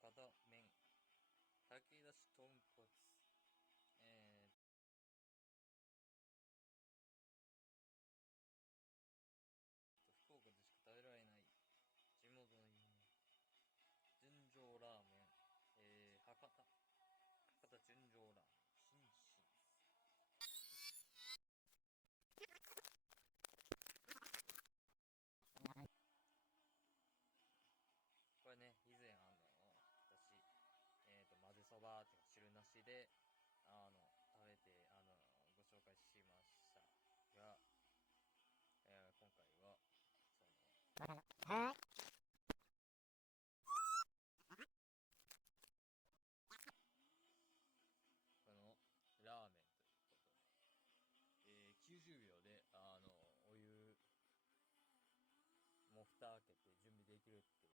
博多麺、炊き出し豚骨、福岡でしか食べられない地元の有名純情ラーメン、博多純情ラーメン新進。これね、以前私、混ぜそばっていうか汁なしで食べてご紹介しましたが、今回はこのラーメンということで、90秒でお湯もう蓋開けて準備できるっていう